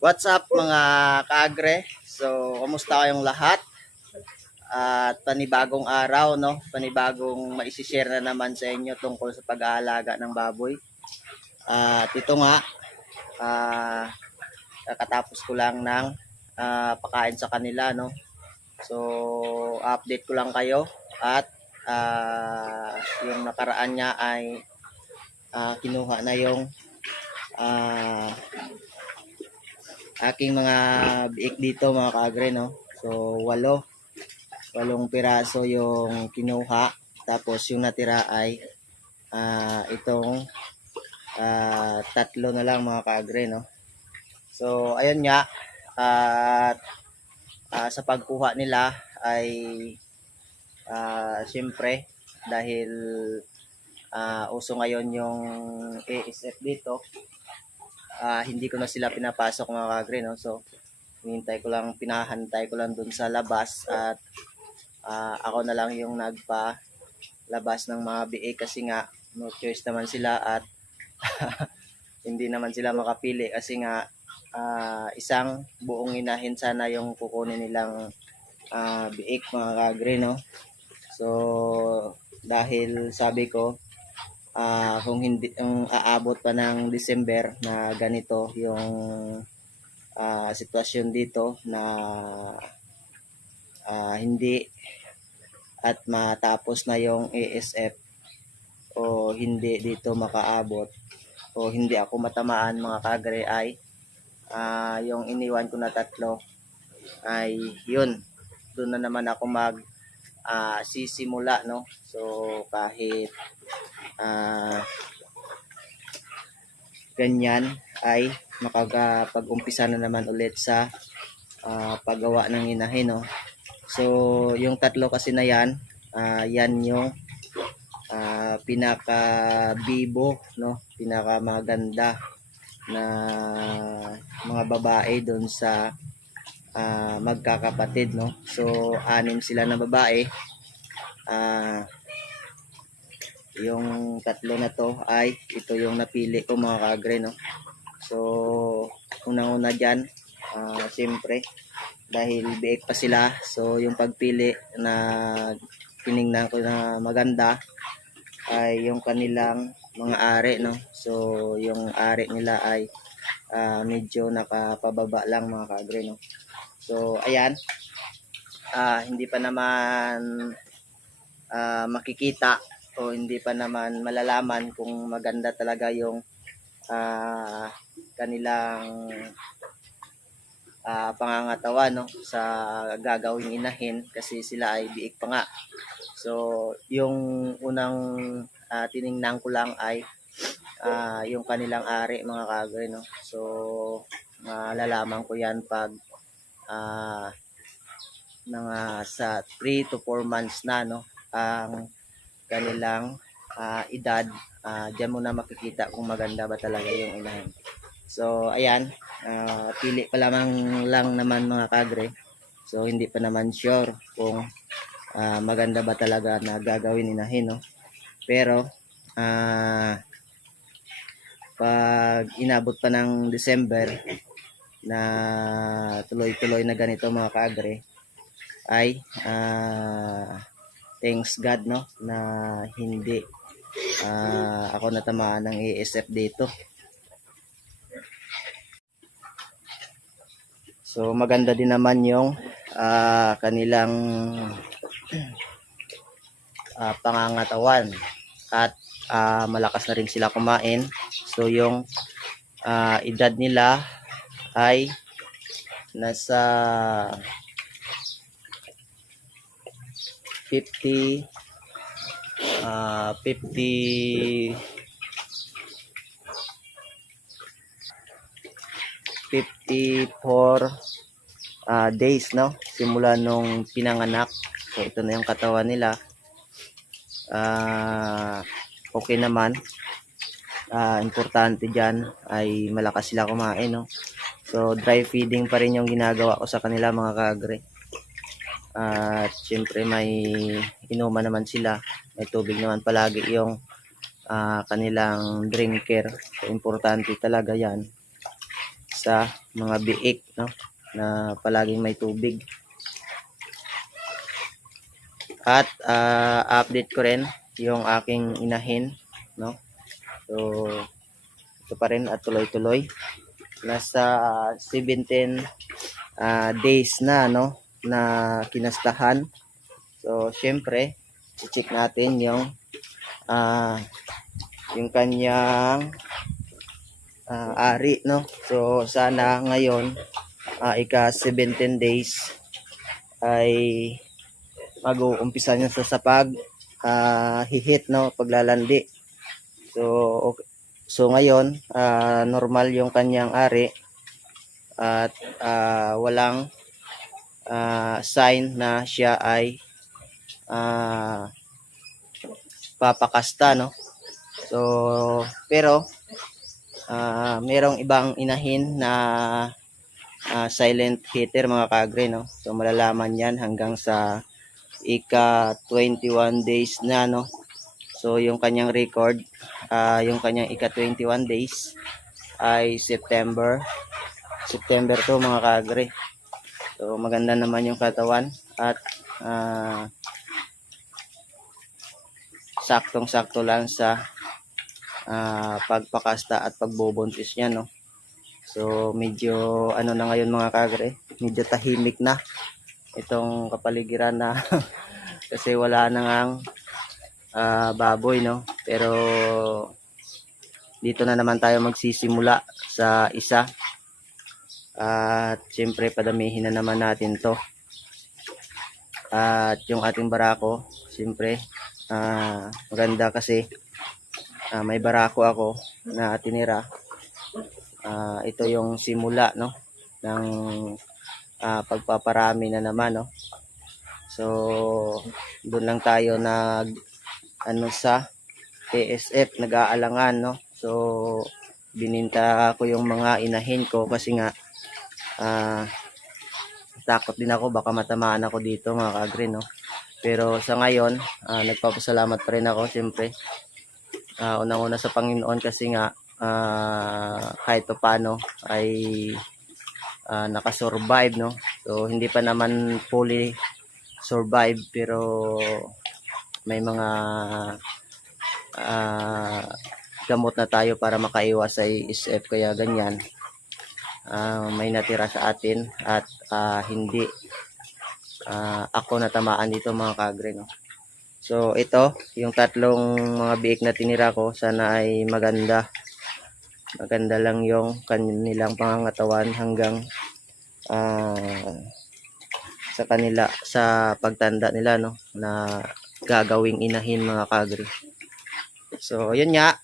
What's up mga kaagre? So, kumusta kayong lahat? At panibagong araw, no? Panibagong maisishare na naman sa inyo tungkol sa pag-aalaga ng baboy. At ito nga, kakatapos ko lang ng pakain sa kanila, no? So, update ko lang kayo at yung nakaraan niya ay kinuha na yung aking mga biik dito mga kaagre, no? So, walong piraso yung kinuha. Tapos yung natira ay itong tatlo na lang mga kaagre, no? So, ayun nga. At sa pagkuha nila ay siyempre dahil uso ngayon yung ASF dito, hindi ko na sila pinapasok mga kagre, no? So pinahantay ko lang dun sa labas at ako na lang yung nagpalabas ng mga biik kasi nga no choice naman sila at hindi naman sila makapili kasi nga isang buong inahin sana yung kukunin nilang biik mga kagre, no? So dahil sabi ko kung hindi aabot pa ng December na ganito yung sitwasyon dito na hindi at matapos na yung ASF o hindi dito makaabot o hindi ako matamaan mga kagre ay yung iniwan ko na tatlo ay yun, doon na naman ako sisimula, no? So kahit ganyan ay makakapag-umpisa na naman ulit sa paggawa ng inahin, no? So yung tatlo kasi na yan, yan yung pinaka bibo, no? Pinaka maganda na mga babae doon sa magkakapatid, no? So 6 sila na babae. Yung tatlo na to ay ito yung napili ko mga kagre, no? So unang-una dyan, siyempre dahil biik pa sila, so yung pagpili na tinignan ko na maganda ay yung kanilang mga ari, no? So yung ari nila ay medyo nakapababa lang mga kagre, no? So ayan, hindi pa naman makikita o hindi pa naman malalaman kung maganda talaga yung kanilang pangangatawan, no? Sa gagawing inahin kasi sila ay biik pa nga. So yung unang tiningnan ko lang ay yung kanilang ari mga kagre, no? So malalaman ko yan pag mga sa 3 to 4 months na, no? Ang kanilang edad, diyan mo na makikita kung maganda ba talaga yung inahin. So ayan, pili pa lamang lang naman mga kagre. So hindi pa naman sure kung maganda ba talaga na gagawin inahin, no? Pero pag inabot pa ng December na tuloy-tuloy na ganito mga kaagre, ay thanks God, no, na hindi ako natamaan ng ASF dito. So maganda din naman yung kanilang pangangatawan at malakas na rin sila kumain. So yung edad nila ay nasa 50 54 days, no, simula nung pinanganak. So ito na yung katawan nila. Okay naman. Importante dyan ay malakas sila kumain, no. So dry feeding pa rin yung ginagawa ko sa kanila mga kaagre. At syempre may inuman naman sila, may tubig naman palagi yung kanilang drinker. So importante talaga yan sa mga biik, no, na palaging may tubig. At update ko rin yung aking inahin, no. So ito pa rin at tuloy-tuloy. Nasa 17 days na, no, na kinastahan. So syempre i-check natin yung kanyang ari, no. So sana ngayon ika 17 days ay mag-uumpisa niya sa pag hihit, no, paglalandi. So okay. So ngayon normal yung kanyang ari at walang sign na siya ay papakasta, no. So pero merong ibang inahin na silent hitter mga kaagre, no. So malalaman yan hanggang sa ika 21 days na, no. So yung kanyang record, yung kanyang ika 21 days ay September to mga kaagre. So maganda naman yung katawan at saktong-sakto lang sa pagpakasta at pagbubuntis niya, no. So medyo ano na ngayon mga kaagre, medyo tahimik na itong kapaligiran na kasi wala na ngang baboy, no. Pero dito na naman tayo magsisimula sa isa at syempre padamihin na naman natin to. At yung ating barako syempre maganda kasi may barako ako na tinira. Ito yung simula, no, ng pagpaparami na naman, no. So doon lang tayo sa ASF nag-aalangan, no. So bininta ko yung mga inahin ko kasi nga takot din ako baka matamaan ako dito mga kaagre, no. Pero sa ngayon nagpapasalamat pa rin ako syempre unang-una sa Panginoon kasi nga kahit paano ay nakasurvive, no. So hindi pa naman fully survive pero may mga gamot na tayo para makaiwas sa ASF kaya ganyan may natira sa atin at hindi ako natamaan dito mga kaagre, no. So ito yung tatlong mga biik na tinira ko, sana ay maganda lang yung kanilang pangangatawan hanggang sa pagtanda nila, no, na gagawing inahin mga kaagre. So yun nga,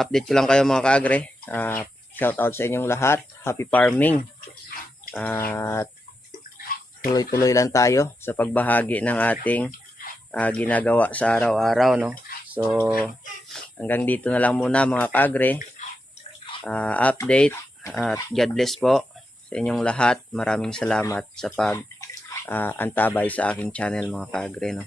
update ko lang kayo mga kaagre. Shout out sa inyong lahat, happy farming at tuloy-tuloy lang tayo sa pagbahagi ng ating ginagawa sa araw-araw, no? So hanggang dito na lang muna mga kaagre, update, at God bless po sa inyong lahat. Maraming salamat sa antabay sa aking channel mga kaagre, no?